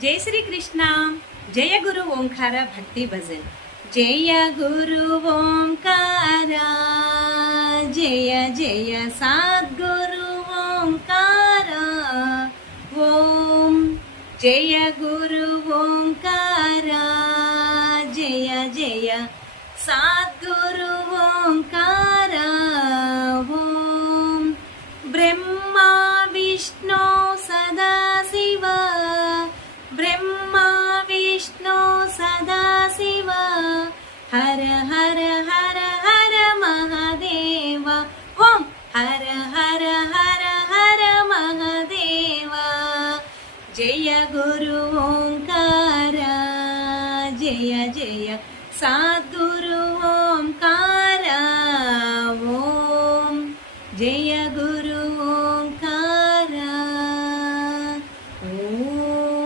जय श्री कृष्ण। जय गुरु ओंकार भक्ति भजन। जय गुरु ओंकार, जय जय सद्गुरु ओंकार। ओम जय गुरु ओंकार, जय जय सद्गुरु ओंकार। ओम ब्रह्मा विष्णु सदा शिव, ब्रह्मा विष्णु सदा शिव, हर हर हर हर महादेव। ओम हर हर हर हर महादेव। जय गुरु ओंकार, जय जय सद्गुरु